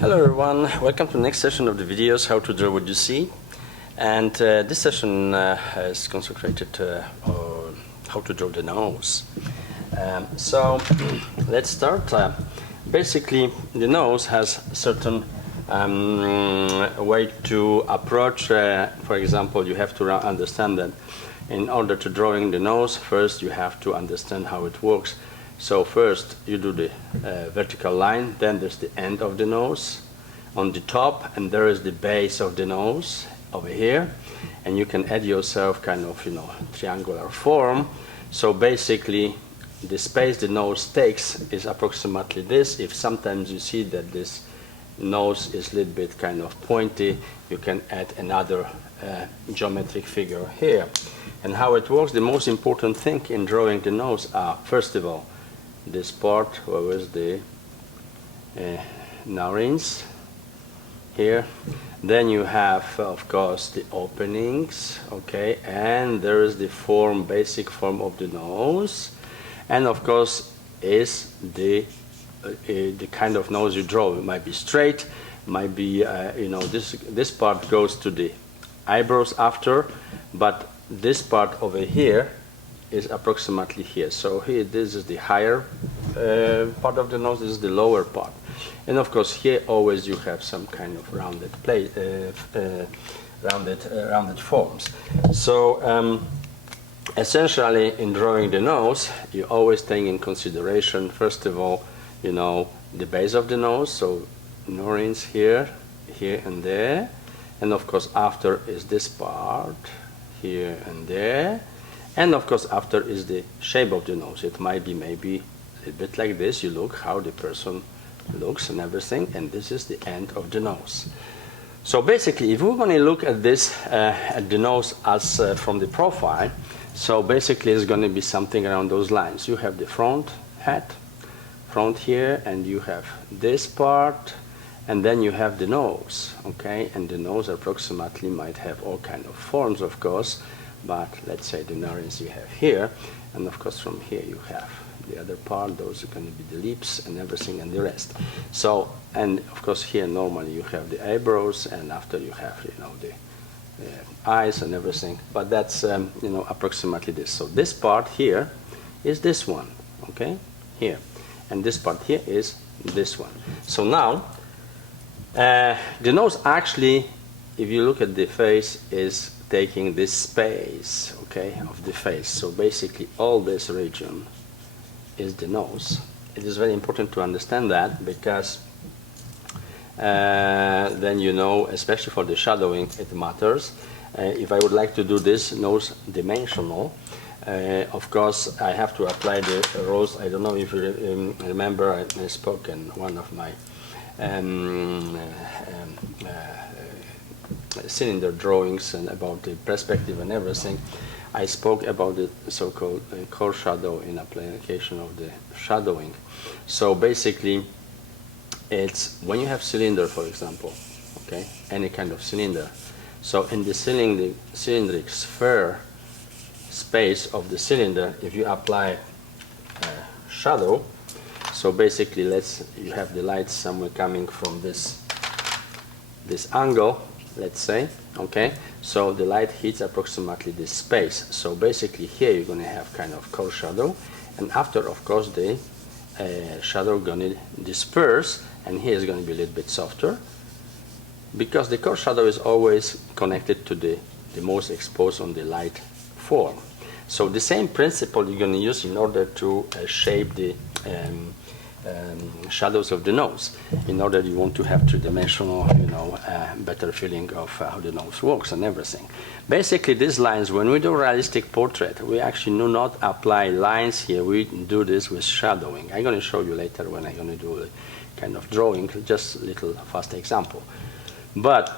Hello everyone, welcome to the next session of the videos How to Draw What You See. And this session is consecrated to how to draw the nose. So let's start. Basically the nose has certain way to approach. For example, you have to understand that in order to drawing the nose, first you have to understand how it works. So first you do the vertical line, then there's the end of the nose on the top, and there is the base of the nose over here, and you can add yourself kind of, triangular form. So basically the space the nose takes is approximately this. If sometimes you see that this nose is a little bit kind of pointy, you can add another geometric figure here. And how it works, the most important thing in drawing the nose are, first of all, this part where is the narines here. Then you have, of course, the openings, okay, and there is the form, basic form of the nose, and of course is the kind of nose you draw. It might be straight, might be this part goes to the eyebrows after, but this part over here is approximately here. So here, this is the higher part of the nose, this is the lower part. And of course here always you have some kind of rounded rounded forms. So essentially in drawing the nose, you always take in consideration, first of all, the base of the nose, so narines here, here and there, and of course after is this part, here and there. And of course after is the shape of the nose. It might be maybe a bit like this. You look how the person looks and everything, and this is the end of the nose. So basically if we're going to look at this, at the nose as from the profile, so basically it's going to be something around those lines. You have the front head, front here, and you have this part, and then you have the nose, okay? And the nose approximately might have all kind of forms, of course, but let's say the narines you have here, and of course from here you have the other part. Those are going to be the lips and everything and the rest. So, and of course here normally you have the eyebrows, and after you have the eyes and everything, but that's approximately this. So this part here is this one, okay, here, and this part here is this one. So now the nose actually, if you look at the face, is taking this space, okay, of the face. So basically all this region is the nose. It is very important to understand that, because then especially for the shadowing, it matters. If I would like to do this nose dimensional, of course I have to apply the rules. I don't know if you remember, I spoke in one of my cylinder drawings and about the perspective and everything. I spoke about the so-called core shadow in application of the shadowing. So basically it's when you have cylinder, for example, okay, any kind of cylinder, so in the cylindric sphere space of the cylinder, if you apply shadow, so basically you have the light somewhere coming from this angle, let's say, okay, so the light hits approximately this space. So basically here you're going to have kind of core shadow, and after, of course, the shadow going to disperse, and here is going to be a little bit softer, because the core shadow is always connected to the most exposed on the light form. So the same principle you're going to use in order to shape the shadows of the nose, in order you want to have three-dimensional, better feeling of how the nose works and everything. Basically these lines, when we do realistic portrait, we actually do not apply lines here. We do this with shadowing. I'm going to show you later when I'm going to do a kind of drawing, just a little fast example. But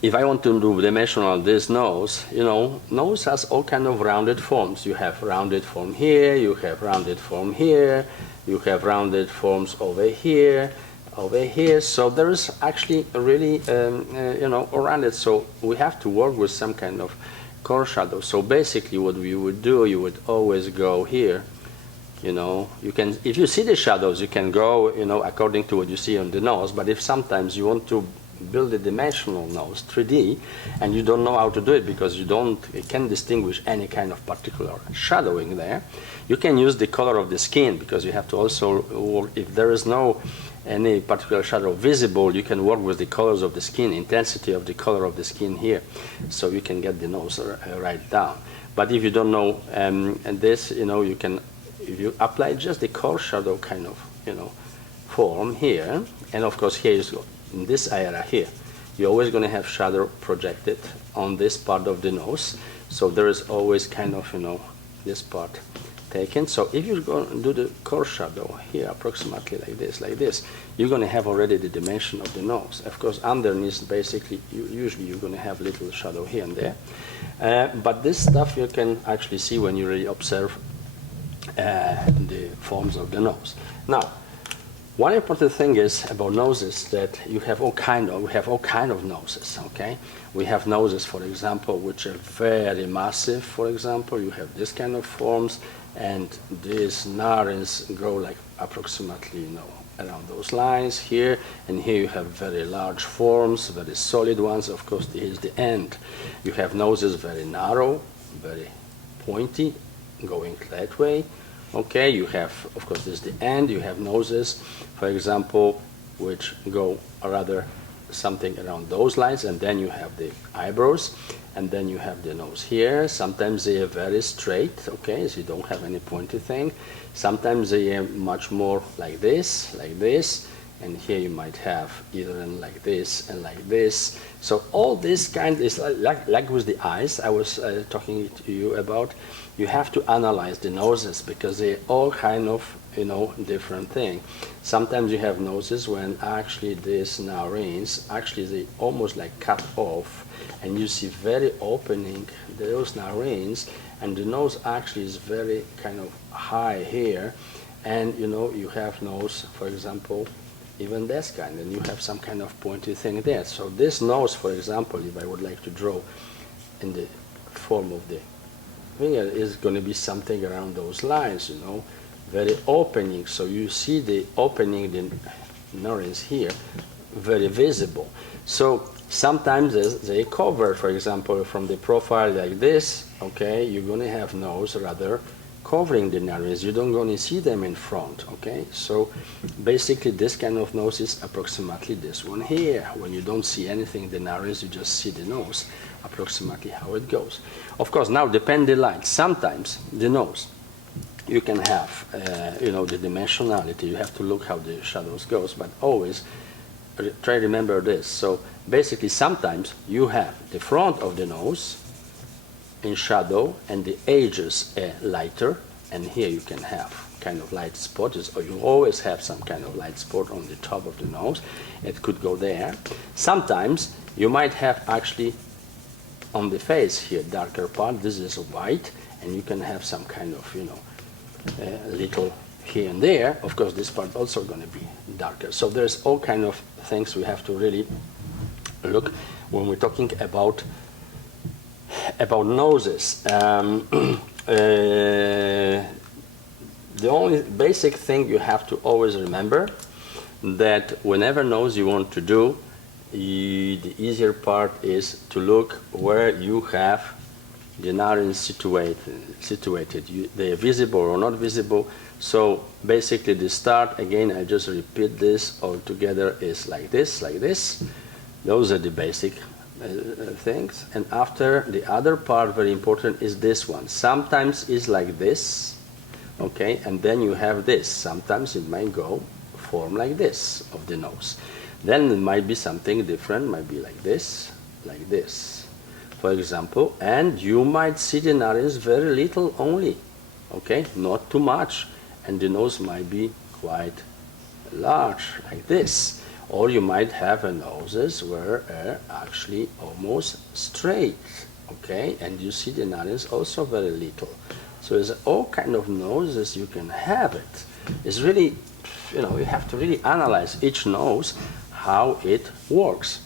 if I want to do dimensional this nose, nose has all kind of rounded forms. You have rounded form here, you have rounded form here, you have rounded forms over here, so there is actually really rounded. So we have to work with some kind of core shadow. So basically what we would do, you would always go here You know, you can, if you see the shadows, you can go, you know, according to what you see on the nose. But if sometimes you want to build a dimensional nose, 3D, and you don't know how to do it because you can't distinguish any kind of particular shadowing there, you can use the color of the skin, because you have to also work, if there is no any particular shadow visible, you can work with the colors of the skin, intensity of the color of the skin here, so you can get the nose right down. But if you don't know and this, you know, you can, if you apply just the core shadow kind of, you know, form here, and of course here is in this area here, you're always going to have shadow projected on this part of the nose, so there is always kind of, you know, this part taken. So if you're going to do the core shadow here approximately like this, you're going to have already the dimension of the nose. Of course underneath basically usually you're going to have little shadow here and there, but this stuff you can actually see when you really observe the forms of the nose. Now, one important thing is about noses that we have all kind of noses. Okay, we have noses, for example, which are very massive. For example, you have this kind of forms, and these narines grow like approximately, you know, around those lines here, and here you have very large forms, very solid ones. Of course, here is the end. You have noses very narrow, very pointy, going that way. Okay, you have, of course, this is the end. You have noses, for example, which go rather something around those lines, and then you have the eyebrows, and then you have the nose here. Sometimes they are very straight, okay, so you don't have any pointy thing. Sometimes they are much more like this, and here you might have either like this and like this. So all this kind is like with the eyes I was talking to you about. You have to analyze the noses because they're all kind of, you know, different thing. Sometimes you have noses when actually these narines, actually they almost like cut off, and you see very opening those narines, and the nose actually is very kind of high here, and you know, you have nose, for example, even this kind, and you have some kind of pointy thing there. So this nose, for example, if I would like to draw in the form of the finger, is going to be something around those lines, you know, very opening. So you see the opening, the narines here, very visible. So sometimes they cover, for example, from the profile like this, okay, you're going to have nose rather covering the narines. You don't going to see them in front, okay? So basically this kind of nose is approximately this one here. When you don't see anything in the narines, you just see the nose, approximately how it goes. Of course, now depend the light. Sometimes the nose, you can have, you know, the dimensionality. You have to look how the shadows goes, but always try to remember this. So basically sometimes you have the front of the nose in shadow and the edges lighter, and here you can have kind of light spots, or you always have some kind of light spot on the top of the nose. It could go there. Sometimes you might have actually on the face here darker part. This is white, and you can have some kind of, you know, little here and there. Of course this part also going to be darker. So there's all kind of things we have to really look when we're talking about noses. The only basic thing you have to always remember that whenever nose you want to do, the easier part is to look where you have the narines situated. They are visible or not visible. So basically the start, again, I just repeat this all together, is like this, like this. Those are the basic things. And after, the other part, very important, is this one. Sometimes it's like this, okay, and then you have this. Sometimes it might go form like this of the nose. Then it might be something different, might be like this, for example, and you might see the narines very little only, okay, not too much, and the nose might be quite large, like this. Or you might have a noses where actually almost straight, okay, and you see the narines also very little. So there's all kind of noses you can have it. It's really, you know, you have to really analyze each nose, how it works.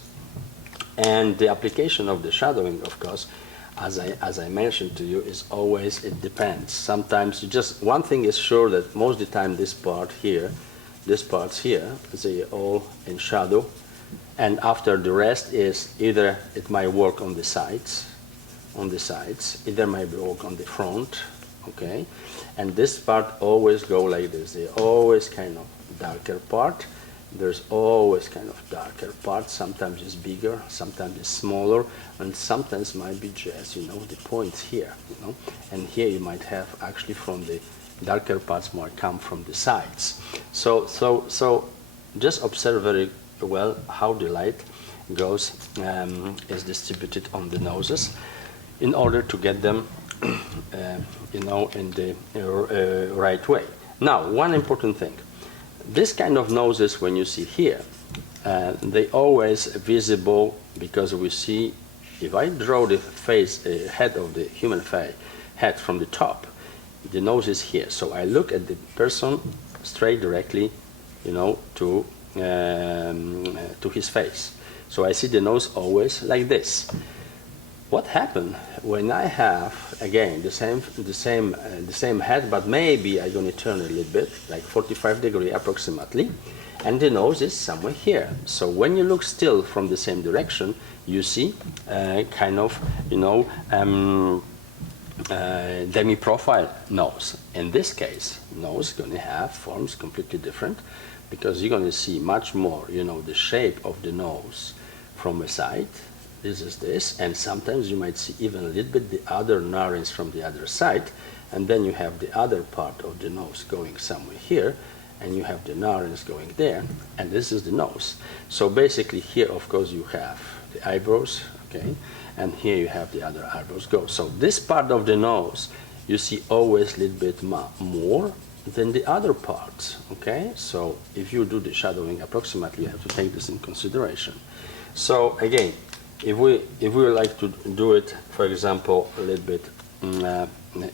And the application of the shadowing, of course, as I mentioned to you, is always, it depends. Sometimes you just, one thing is sure, that most of the time this part here, this parts here, they all in shadow, and after the rest is either it might work on the sides, either might work on the front, okay? And this part always go like this. They always kind of darker part. There's always kind of darker part. Sometimes it's bigger, sometimes it's smaller, and sometimes might be just, you know, the points here, you know. And here you might have actually from the darker parts more come from the sides. So just observe very well how the light goes, is distributed on the noses, in order to get them, you know, in the right way. Now, one important thing. This kind of noses, when you see here, they always visible, because we see, if I draw the face, head of the human head from the top, the nose is here. So I look at the person straight directly, you know, to his face. So I see the nose always like this. What happened when I have again the same head, but maybe I'm going to turn a little bit, like 45 degrees approximately, and the nose is somewhere here. So when you look still from the same direction, you see kind of, you know, demi-profile nose. In this case, nose going to have forms completely different, because you're going to see much more, you know, the shape of the nose from a side. This is this, and sometimes you might see even a little bit the other narines from the other side, and then you have the other part of the nose going somewhere here, and you have the narines going there, and this is the nose. So basically here, of course, you have the eyebrows, okay, and here you have the other eyebrows go. So this part of the nose, you see always a little bit more than the other parts, okay? So if you do the shadowing approximately, you have to take this in consideration. So again, if we would like to do it, for example, a little bit,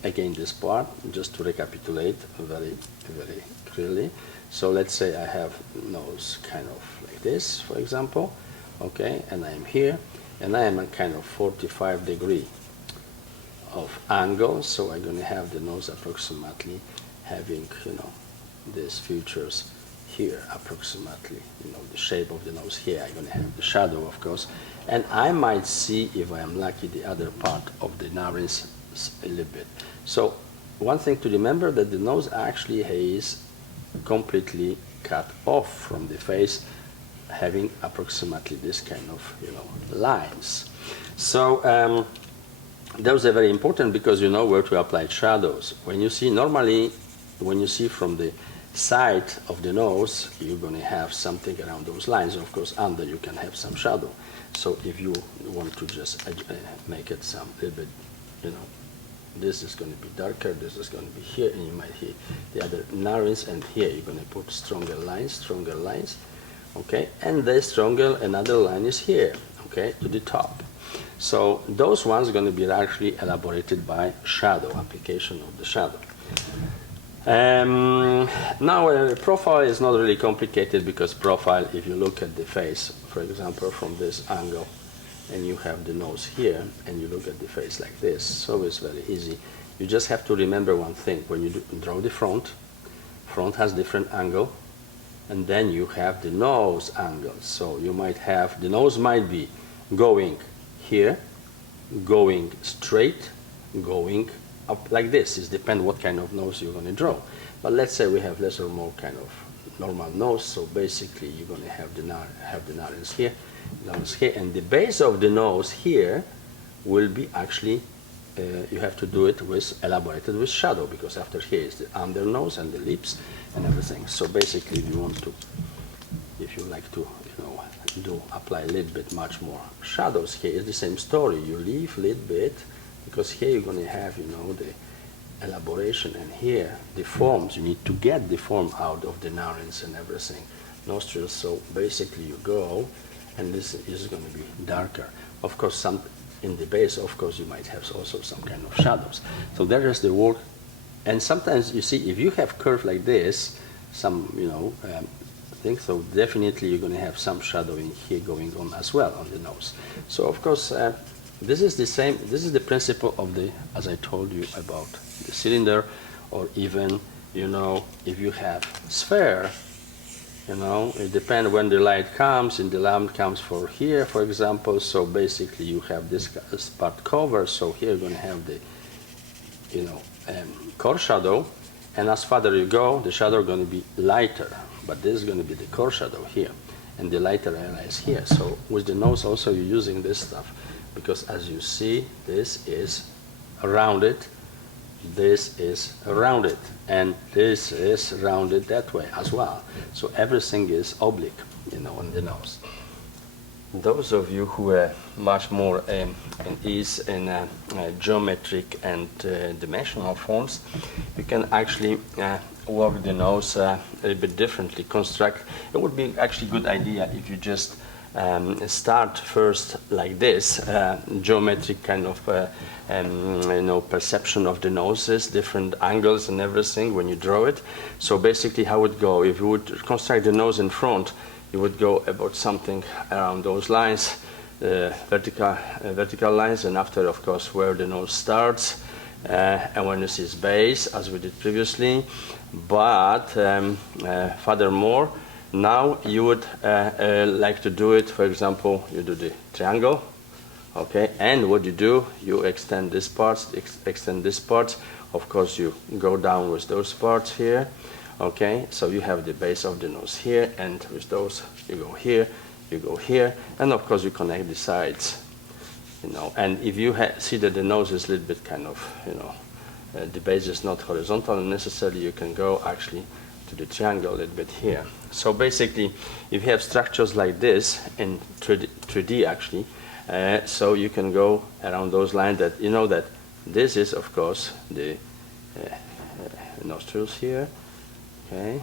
again this part, just to recapitulate very clearly. So let's say I have nose kind of like this, for example, okay, and I'm here, and I am at kind of 45 degree of angle, so I'm going to have the nose approximately having, you know, these features here approximately, you know, the shape of the nose here. I'm going to have the shadow, of course, and I might see, if I am lucky, the other part of the narines a little bit. So one thing to remember, that the nose actually is completely cut off from the face, having approximately this kind of, you know, lines. So those are very important, because you know where to apply shadows. When you see, normally when you see from the side of the nose, you're going to have something around those lines. Of course, under you can have some shadow. So if you want to just make it some little bit, you know, this is going to be darker, this is going to be here, and you might hear the other narines, and here you're going to put stronger lines, okay, and the stronger another line is here, okay, to the top. So those ones are going to be actually elaborated by shadow, application of the shadow. Now profile is not really complicated, because profile, if you look at the face, for example, from this angle, and you have the nose here, and you look at the face like this, so it's very easy. You just have to remember one thing. When you draw the front has different angle, and then you have the nose angle. So you might have, the nose might be going here, going straight, going up like this. It depends what kind of nose you're going to draw. But let's say we have less or more kind of normal nose, so basically you're going to have the narines here, nose here, and the base of the nose here will be actually, you have to do it with, elaborated with shadow, because after here is the under nose and the lips and everything. So basically, if you want to, if you like to, you know, apply a little bit much more shadows, here is the same story. You leave a little bit, because here you're going to have, you know, the elaboration, and here the forms, you need to get the form out of the narines and everything, nostrils. So basically you go, and this is going to be darker. Of course, some in the base, of course, you might have also some kind of shadows. So there is the work. And sometimes you see, if you have curve like this, some, you know, things, so definitely you're going to have some shadowing here going on as well on the nose. So of course, this is the same, this is the principle of the, as I told you about the cylinder, or even, you know, if you have sphere, you know, it depends when the light comes, and the lamp comes for here, for example. So basically you have this part cover, so here you're going to have the, you know, core shadow, and as further you go, the shadow is going to be lighter, but this is going to be the core shadow here, and the lighter area is here. So with the nose also you're using this stuff, because as you see, this is rounded, this is rounded, and this is rounded that way as well. So everything is oblique, you know, on the nose. Those of you who are much more in ease in geometric and dimensional forms, you can actually work the nose a little bit differently, construct. It would be actually a good idea if you just start first like this, geometric kind of you know, perception of the noses, different angles and everything when you draw it. So basically how it would go, if you would construct the nose in front, you would go about something around those lines, vertical lines, and after, of course, where the nose starts, and when you see its base, as we did previously. But furthermore, now you would like to do it, for example, you do the triangle, okay, and what you do, you extend this part, extend this part. Of course, you go down with those parts here. Okay, so you have the base of the nose here, and with those you go here, and of course you connect the sides, you know. And if you see that the nose is a little bit kind of, you know, the base is not horizontal necessarily, you can go actually to the triangle a little bit here. So basically, if you have structures like this in 3D actually, so you can go around those lines that, you know, that this is of course the nostrils here. Okay,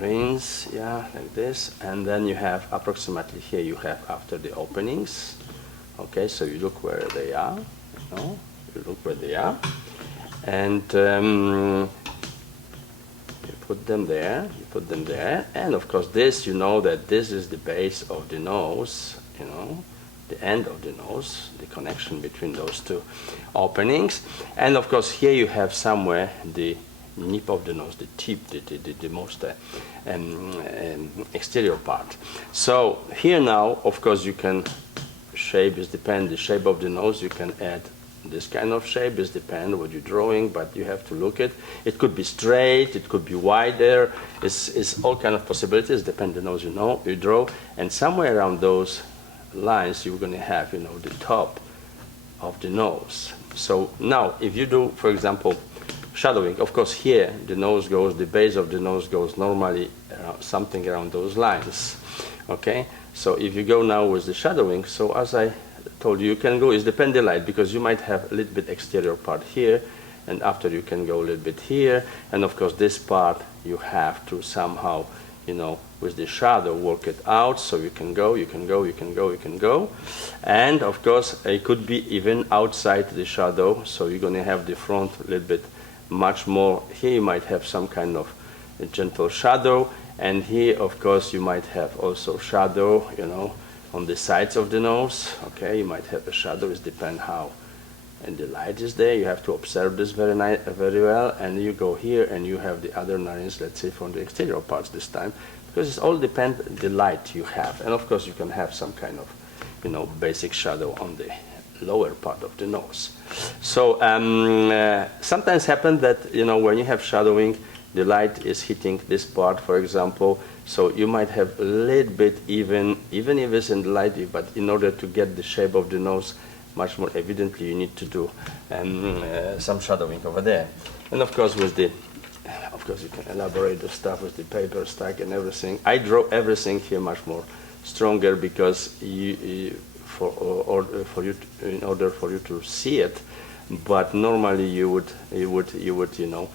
rings, yeah, like this, and then you have approximately here you have after the openings. Okay, so you look where they are, you know, you look where they are, and you put them there, and of course this, you know, that this is the base of the nose, you know, the end of the nose, the connection between those two openings, and of course here you have somewhere the nip of the nose, the tip, the most exterior part. So here now, of course, you can shape, it depends the shape of the nose, you can add this kind of shape, it depends what you're drawing, but you have to look at it. Could be straight, it could be wider, it's all kind of possibilities, depend the nose you draw, and somewhere around those lines you're going to have, you know, the top of the nose. So now if you do, for example, shadowing, of course here the nose goes, the base of the nose goes normally something around those lines. Okay, so if you go now with the shadowing, so as I told you, you can go, it depends the light, because you might have a little bit exterior part here, and after you can go a little bit here, and of course this part you have to somehow, you know, with the shadow work it out, so you can go, and of course it could be even outside the shadow, so you're going to have the front a little bit much more. Here you might have some kind of a gentle shadow, and here of course you might have also shadow, you know, on the sides of the nose. Okay, you might have a shadow, it depends how and the light is there. You have to observe this very well, and you go here and you have the other lines, let's say from the exterior parts this time, because it all depends the light you have, and of course you can have some kind of, you know, basic shadow on the lower part of the nose. So sometimes happens that, you know, when you have shadowing, the light is hitting this part, for example, so you might have a little bit, even if it's in the light, but in order to get the shape of the nose much more evidently, you need to do some shadowing over there. And of course with the, of course you can elaborate the stuff with the paper stack and everything. I draw everything here much more stronger, because in order for you to see it, but normally you would you know,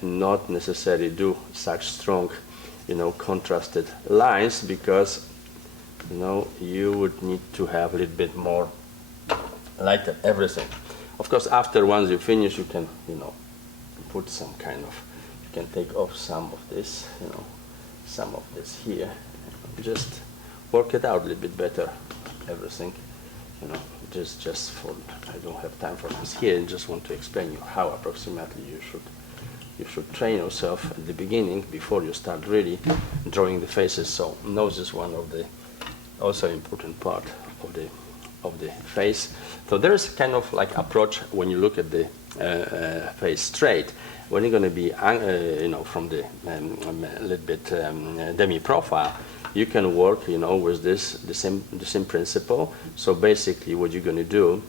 not necessarily do such strong, you know, contrasted lines, because, you know, you would need to have a little bit more light at everything. Of course, after once you finish, you can, you know, put some kind of, you can take off some of this, you know, some of this here, just work it out a little bit better. everything. You know, just for, I don't have time for this here. I just want to explain you how approximately you should train yourself at the beginning before you start really drawing the faces. So nose is one of the also important part of the face. So there's kind of like approach when you look at the face straight. When you're going to be, you know, from the a little bit demi profile, you can work, you know, with the same principle. So basically, what you're going to do,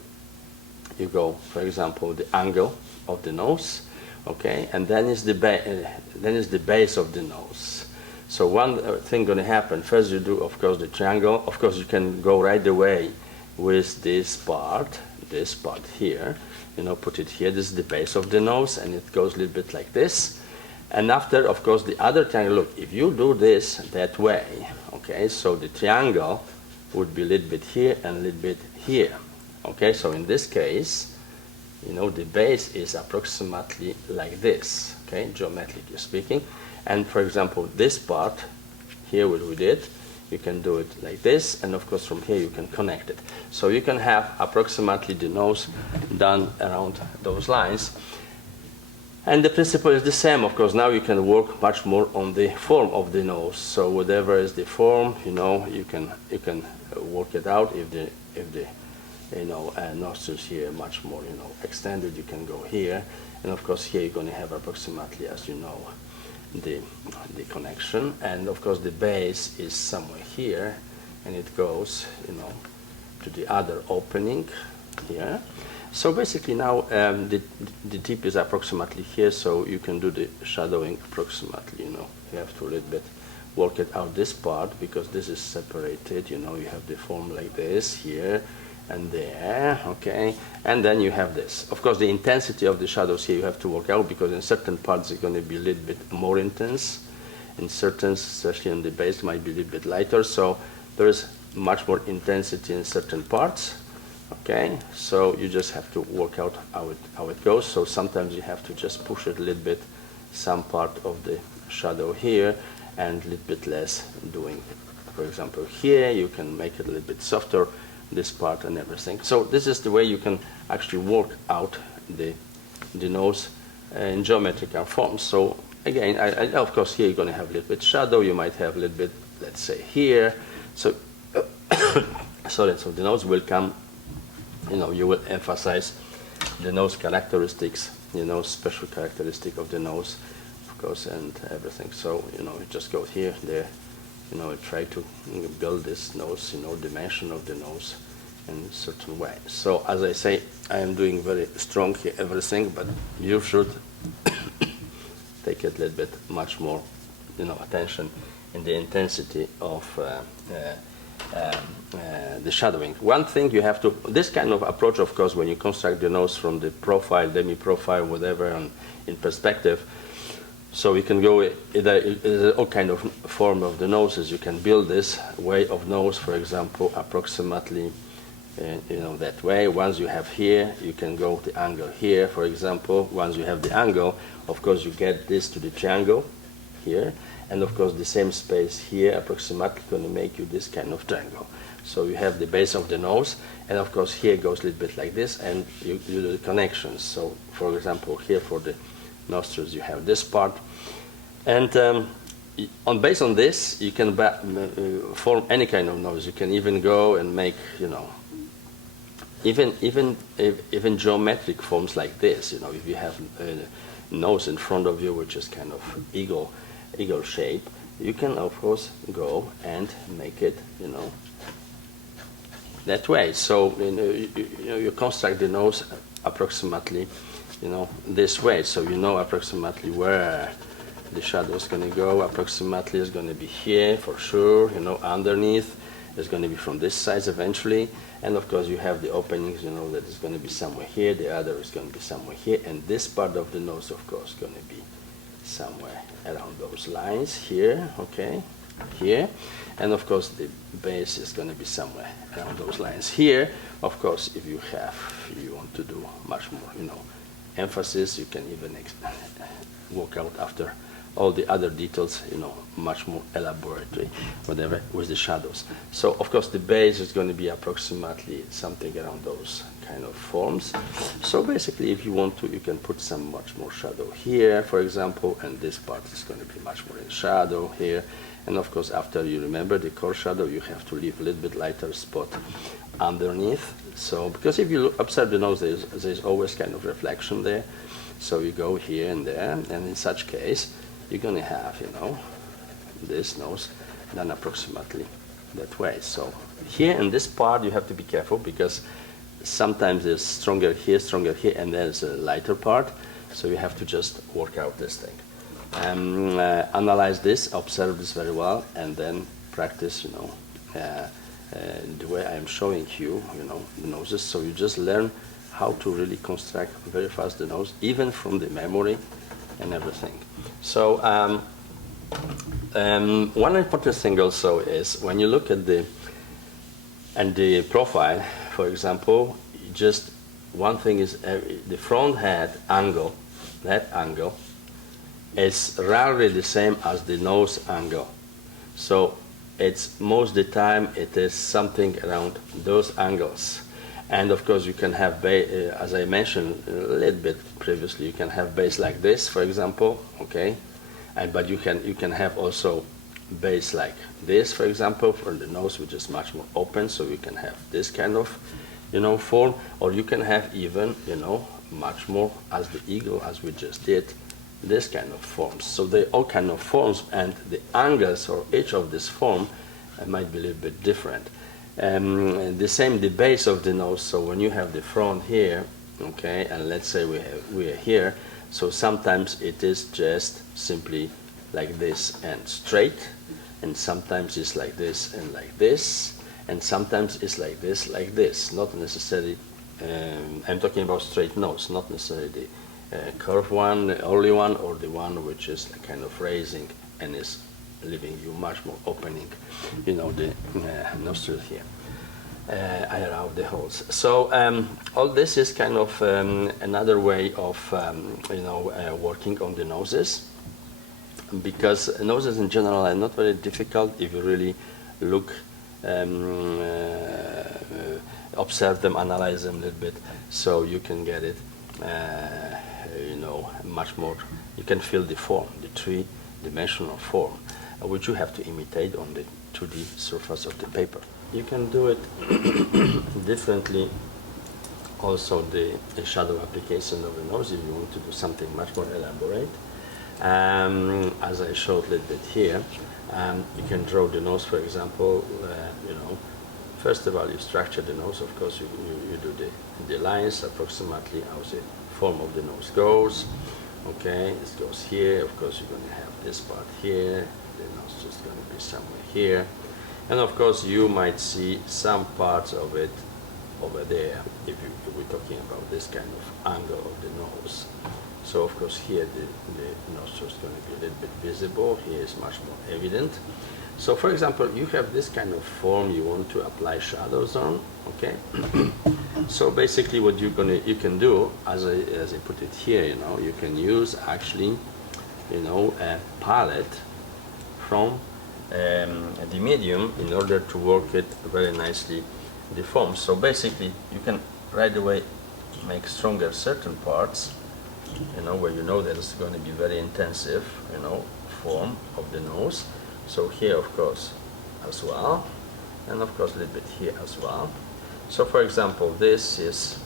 you go, for example, the angle of the nose, okay, and then is the base of the nose. So one thing going to happen. First, you do, of course, the triangle. Of course, you can go right away with this part here. You know, put it here. This is the base of the nose, and it goes a little bit like this. And after, of course, the other triangle. Look, if you do this that way, okay, so the triangle would be a little bit here and a little bit here. Okay, so in this case, you know, the base is approximately like this. Okay, geometrically speaking. And for example, this part here, what we did, you can do it like this, and of course from here you can connect it. So you can have approximately the nose done around those lines. And the principle is the same, of course. Now you can work much more on the form of the nose. So whatever is the form, you know, you can work it out. If the you know, nostrils here much more, you know, extended, you can go here. And of course here you're going to have approximately, as you know, the connection, and of course the base is somewhere here, and it goes, you know, to the other opening here. So basically now the tip is approximately here, so you can do the shadowing approximately. You know, you have to a little bit work it out this part because this is separated. You know, you have the form like this here and there, okay, and then you have this. Of course, the intensity of the shadows here you have to work out because in certain parts it's going to be a little bit more intense. In certain, especially on the base, might be a little bit lighter. So there is much more intensity in certain parts. Okay, so you just have to work out how it goes. So sometimes you have to just push it a little bit, some part of the shadow here, and a little bit less doing. For example, here you can make it a little bit softer, this part and everything. So this is the way you can actually work out the nose in geometrical forms. So again, of course here you're going to have a little bit shadow. You might have a little bit, let's say here. So sorry. So the nose will come. You know, you will emphasize the nose characteristics. You know, special characteristic of the nose, of course, and everything. So you know, it just goes here, there. You know, I try to build this nose, you know, dimension of the nose in a certain way. So as I say, I am doing very strong here, everything, but you should take it a little bit much more, you know, attention in the intensity of the shadowing. One thing you have to, this kind of approach, of course, when you construct the nose from the profile, demi-profile, whatever, and in perspective, so we can go either all kind of form of the noses. You can build this way of nose, for example, approximately, you know, that way. Once you have here, you can go the angle here, for example. Once you have the angle, of course, you get this to the triangle here, and of course, the same space here, approximately, going to make you this kind of triangle. So you have the base of the nose, and of course, here goes a little bit like this, and you do the connections. So, for example, here for the nostrils you have this part, and based on this you can form any kind of nose. You can even go and make, you know, even geometric forms like this. You know, if you have a nose in front of you which is kind of eagle shape, you can of course go and make it, you know, that way. So you construct the nose approximately, you know, this way, so you know approximately where the shadow is going to go. Approximately is going to be here for sure, you know, underneath is going to be from this side eventually, and of course you have the openings, you know, that is going to be somewhere here, the other is going to be somewhere here, and this part of the nose, of course, going to be somewhere around those lines here, okay, here, and of course the base is going to be somewhere around those lines here. Of course, if you want to do much more, you know, emphasis, you can even work out after all the other details, you know, much more elaborately, whatever, with the shadows. So of course the base is going to be approximately something around those kind of forms. So basically, if you want to, you can put some much more shadow here, for example, and this part is going to be much more in shadow here. And of course, after you remember the core shadow, you have to leave a little bit lighter spot underneath. So because if you observe the nose, there's always kind of reflection there. So you go here and there, and in such case, you're going to have, you know, this nose done approximately that way. So here in this part, you have to be careful because sometimes there's stronger here, and there's a lighter part. So you have to just work out this thing. Analyze this, observe this very well, and then practice, you know, the way I'm showing you, you know, the noses. So you just learn how to really construct very fast the nose, even from the memory and everything. So one important thing also is when you look at the profile, for example, just one thing is the front head angle, that angle is rarely the same as the nose angle. So it's most of the time it is something around those angles. And of course you can have, as I mentioned a little bit previously, you can have base like this, for example, okay? But you can have also base like this, for example, for the nose, which is much more open, so you can have this kind of, you know, form, or you can have even, you know, much more as the eagle, as we just did, this kind of forms. So they all kind of forms, and the angles or each of this form might be a little bit different. The same, the base of the nose. So when you have the front here, okay, and let's say we are here, so sometimes it is just simply like this and straight, and sometimes it's like this and like this, and sometimes it's like this, not necessarily, I'm talking about straight nose, not necessarily the curved one, the only one, or the one which is kind of raising and is leaving you much more opening, you know, the nostril here around the holes. So all this is kind of another way of, you know, working on the noses, because noses in general are not very difficult if you really look, observe them, analyze them a little bit, so you can get it, you know, much more. You can feel the form, the three-dimensional form, which you have to imitate on the 2D surface of the paper. You can do it differently. Also, the shadow application of the nose, if you want to do something much more elaborate. As I showed a little bit here, you can draw the nose, for example, you know, first of all, you structure the nose, of course, you do the lines, approximately how the form of the nose goes. Okay, it goes here, of course, you're going to have this part here, the nose is going to be somewhere here. And of course, you might see some parts of it over there, if we're talking about this kind of angle of the nose. So of course here the nostril is going to be a little bit visible, here is much more evident. So for example, you have this kind of form you want to apply shadows on, okay? So basically what you can do, as I put it here, you know, you can use actually, you know, a palette from the medium in order to work it very nicely, the form. So basically you can right away make stronger certain parts, you know, where you know that it's going to be very intensive, you know, form of the nose. So here, of course, as well, and of course a little bit here as well. So for example, this is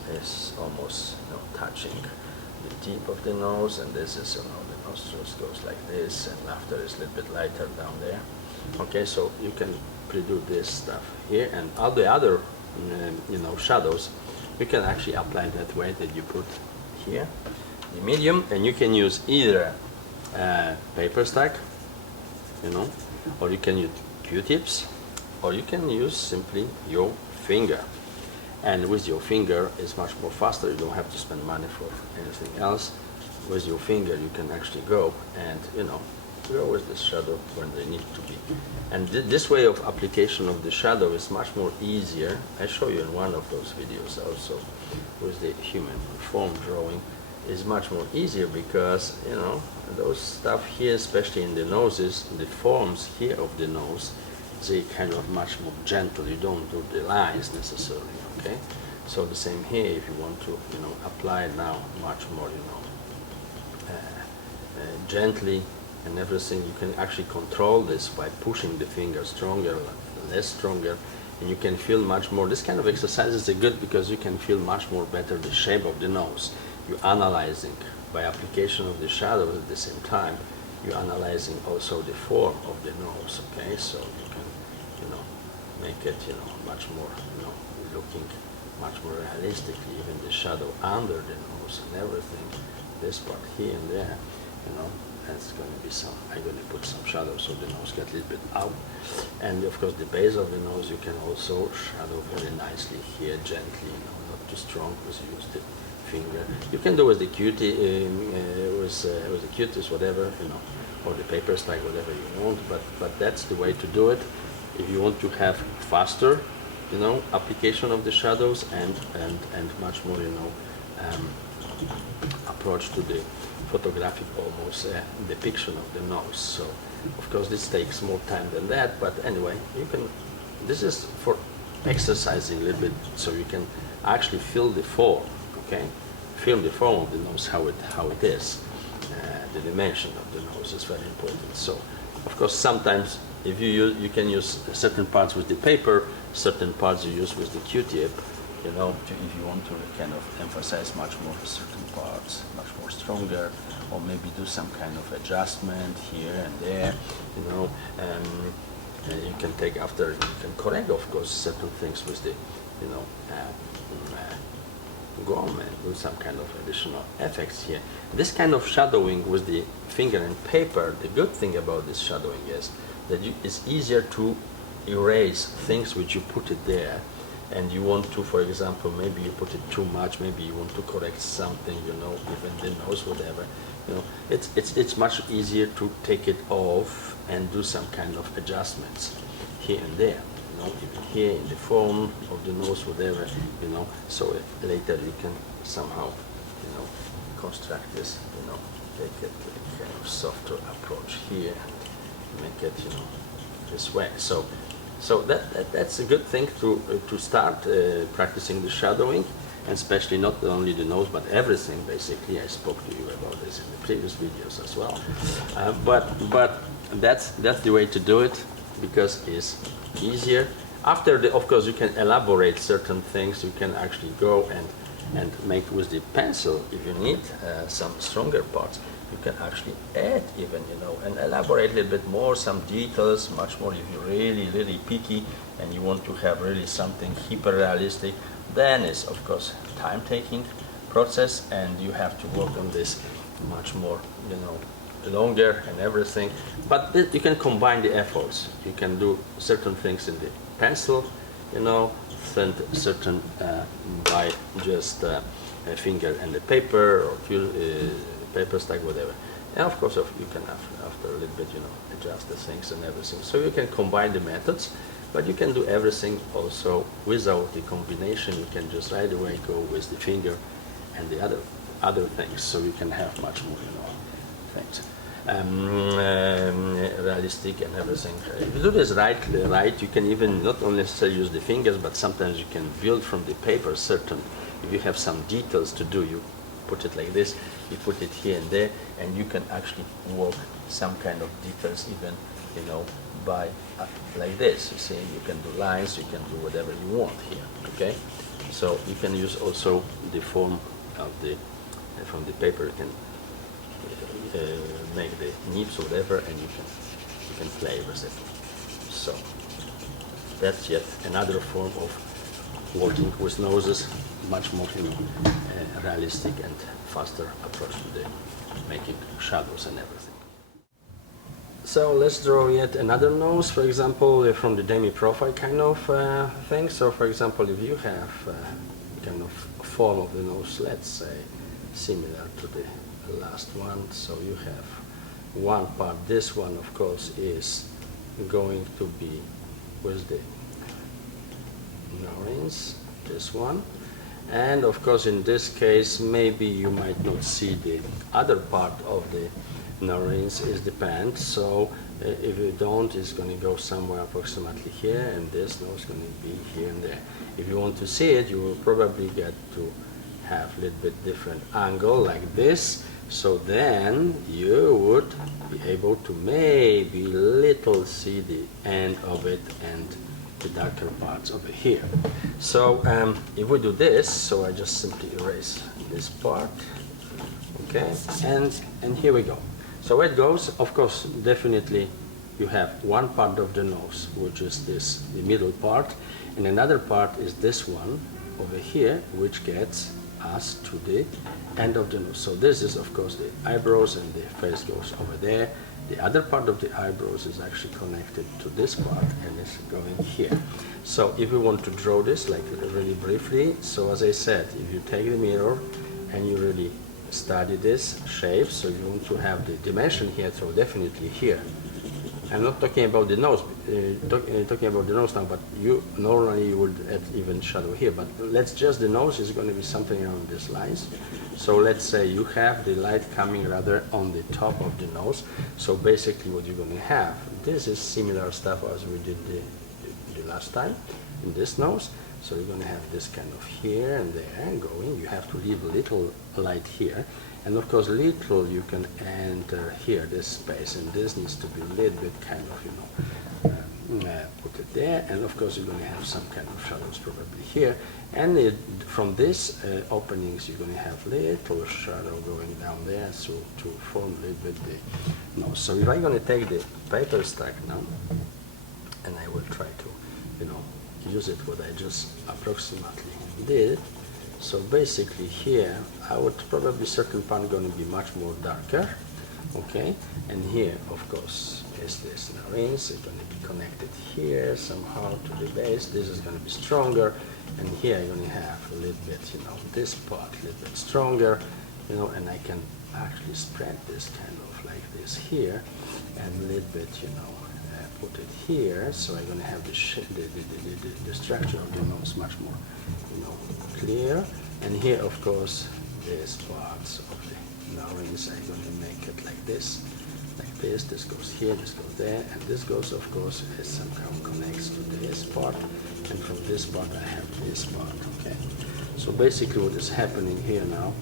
almost, you know, touching the tip of the nose, and this is, you know, the nostrils goes like this, and after is a little bit lighter down there. Okay, so you can pre-do this stuff here, and all the other, you know, shadows, you can actually apply that way that you put here, the medium, and you can use either paper stack, you know, or you can use Q-tips, or you can use simply your finger. And with your finger, it's much more faster. You don't have to spend money for anything else. With your finger, you can actually go and, you know, go with the shadow when they need to be. And this way of application of the shadow is much more easier. I show you in one of those videos also with the human form drawing. is much more easier because, you know, those stuff here, especially in the noses, the forms here of the nose, they kind of much more gentle. You don't do the lines necessarily, okay? So the same here, if you want to, you know, apply it now much more, you know, gently and everything, you can actually control this by pushing the finger stronger, less stronger, and you can feel much more. This kind of exercises are good because you can feel much more better the shape of the nose. You're analyzing by application of the shadows at the same time. You're analyzing also the form of the nose, okay? So you can, you know, make it, you know, much more, you know, looking much more realistically, even the shadow under the nose and everything. This part here and there, you know, that's going to be some, I'm going to put some shadow so the nose gets a little bit out. And of course the base of the nose you can also shadow very nicely here, gently, you know, not too strong because you use the finger. You can do with the cutie, with the cuties, whatever, you know, or the paper stack, whatever you want, but that's the way to do it. If you want to have faster, you know, application of the shadows and much more, you know, approach to the photographic almost depiction of the nose. So of course this takes more time than that, but anyway, you can, this is for exercising a little bit so you can actually feel the form, okay? Feel the form of the nose, how it is. The dimension of the nose is very important. So of course sometimes if you can use certain parts with the paper, certain parts you use with the Q-tip, you know, if you want to kind of emphasize much more certain parts, much more stronger, or maybe do some kind of adjustment here and there, you know, and you can take after, you can correct, of course, certain things with the, you know, gum and do some kind of additional effects here. This kind of shadowing with the finger and paper, the good thing about this shadowing is that it's easier to erase things which you put it there, and you want to, for example, maybe you put it too much, maybe you want to correct something, you know, even the nose, whatever, you know, it's much easier to take it off and do some kind of adjustments here and there, you know, even here in the form of the nose, whatever, you know, so later you can somehow, you know, construct this, you know, take it with a kind of softer approach here and make it, you know, this way. So that's a good thing to start practicing the shadowing, and especially not only the nose but everything. Basically, I spoke to you about this in the previous videos as well. But that's the way to do it because it's easier. After the, of course, you can elaborate certain things. You can actually go and make with the pencil if you need some stronger parts. You can actually add even, you know, and elaborate a little bit more, some details, much more if you're really picky and you want to have really something hyper realistic. Then it's, of course, time-taking process, and you have to work on this much more, you know, longer and everything. But you can combine the efforts. You can do certain things in the pencil, you know, certain by just a finger and the paper or paper stack, whatever. And of course, you can after a little bit, you know, adjust the things and everything. So you can combine the methods, but you can do everything also without the combination. You can just right away go with the finger and the other things. So you can have much more, you know, things. Realistic and everything. If you do this right, you can even not only use the fingers, but sometimes you can build from the paper certain, if you have some details to do, you put it like this, you put it here and there, and you can actually work some kind of details even, you know, by like this. You see, you can do lines, you can do whatever you want here, okay? So you can use also the form of the, from the paper, you can make the nips or whatever, and you can play with it. So that's yet another form of working with noses, much more, you know, realistic and faster approach to the making shadows and everything. So let's draw yet another nose, for example, from the demi-profile kind of thing. So for example, if you have kind of form of the nose, let's say, similar to the last one, so you have one part, this one of course is going to be with the narines, this one, And of course, in this case, maybe you might not see the other part of the narines. It depends. So if you don't, it's going to go somewhere approximately here, and this nose is going to be here and there. If you want to see it, you will probably get to have a little bit different angle like this. So then you would be able to maybe little see the end of it and the darker parts over here. So if we do this, so I just simply erase this part, okay, and here we go. So it goes, of course, definitely you have one part of the nose, which is this, the middle part, and another part is this one over here, which gets us to the end of the nose. So this is, of course, the eyebrows, and the face goes over there. The other part of the eyebrows is actually connected to this part and is going here. So if we want to draw this like really briefly, so as I said, if you take the mirror and you really study this shape, so you want to have the dimension here, so definitely here. I'm not talking about the nose, talking about the nose now, but you normally you would add even shadow here, but let's just, the nose is going to be something around these lines. So let's say you have the light coming rather on the top of the nose. So basically what you're going to have, this is similar stuff as we did the last time in this nose. So you're going to have this kind of here and there going. You have to leave a little light here. And of course, little you can enter here, this space, and this needs to be a little bit kind of, you know, put it there. And of course, you're going to have some kind of shadows probably here. And from this openings, you're going to have little shadow going down there, so to form a little bit the nose. So if I'm going to take the paper stack now, and I will try to, you know, use it what I just approximately did. So basically here, I would probably certain part going to be much more darker, okay? And here, of course, is this narines. It's going to be connected here somehow to the base. This is going to be stronger, and here I'm going to have a little bit, you know, this part a little bit stronger, you know, and I can actually spread this kind of like this here, and a little bit, you know, put it here. So I'm going to have the structure of the nose much more, you know, clear. And here, of course, these parts of the narines, I'm going to make it like this. This goes here, this goes there, and this goes, of course, it somehow connects to this part, and from this part I have this part, okay? So basically what is happening here now,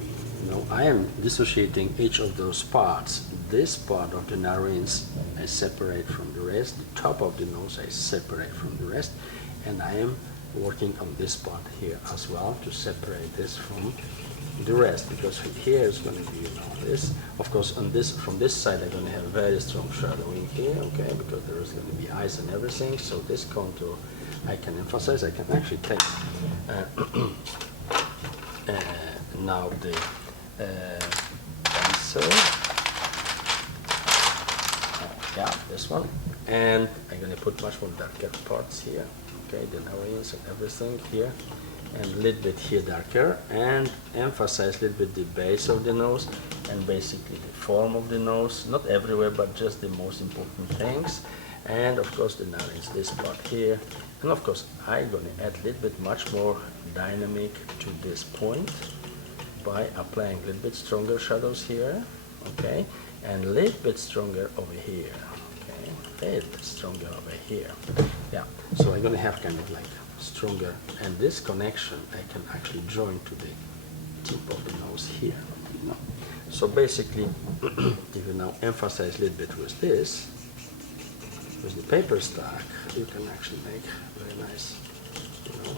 you know, I am dissociating each of those parts. This part of the narines I separate from the rest, the top of the nose I separate from the rest, and I am working on this part here as well to separate this from the rest, because here is going to be, you know, this. Of course, on this, from this side, I'm going to have very strong shadowing here, okay, because there is going to be eyes and everything. So this contour, I can emphasize. I can actually take now the pencil, yeah, this one, and I'm going to put much more darker parts here, okay, the narines and everything here. And a little bit here darker, and emphasize a little bit the base of the nose and basically the form of the nose, not everywhere, but just the most important things. And of course the narines, this part here. And of course I'm going to add a little bit much more dynamic to this point by applying a little bit stronger shadows here, okay, and a little bit stronger over here, okay, a little bit stronger over here. Yeah, so I'm going to have kind of like stronger, and this connection I can actually join to the tip of the nose here, you know. So basically, if you now emphasize a little bit with this, with the paper stack, you can actually make very nice, you know,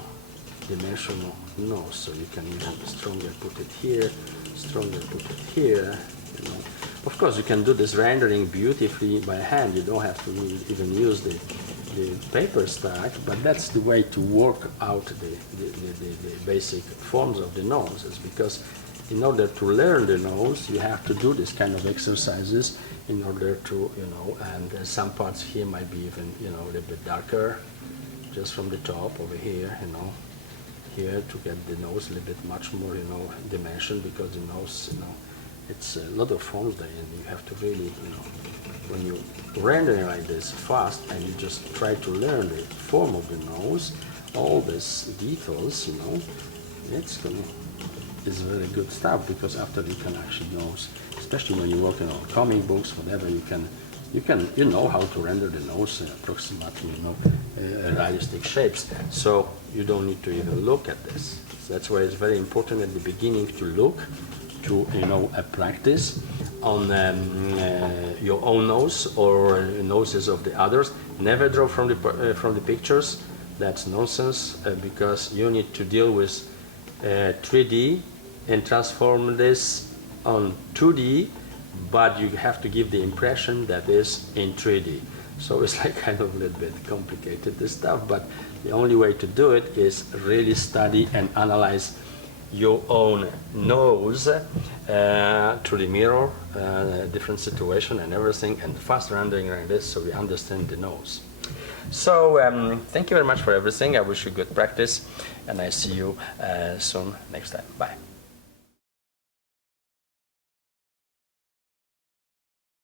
dimensional nose. So you can even stronger put it here, stronger put it here, you know. Of course, you can do this rendering beautifully by hand. You don't have to even use the paper stack, but that's the way to work out the basic forms of the nose. It's because in order to learn the nose, you have to do this kind of exercises in order to, you know, and some parts here might be even, you know, a little bit darker, just from the top over here, you know, here to get the nose a little bit much more, you know, dimension, because the nose, you know, it's a lot of forms there, and you have to really, you know, when you render like this fast and you just try to learn the form of the nose, all these details, you know, it's very good stuff, because after you can actually know, especially when you're working on comic books, whatever, you know how to render the nose approximately, realistic shapes. So you don't need to even look at this. So that's why it's very important at the beginning to look, to practice on your own nose or noses of the others. Never draw from the pictures. That's nonsense, because you need to deal with 3D and transform this on 2D, but you have to give the impression that is in 3D. So it's like kind of a little bit complicated, this stuff, but the only way to do it is really study and analyze your own nose through the mirror, different situation and everything, and fast rendering like this, so we understand the nose. So thank you very much for everything. I wish you good practice, and I see you soon next time. Bye.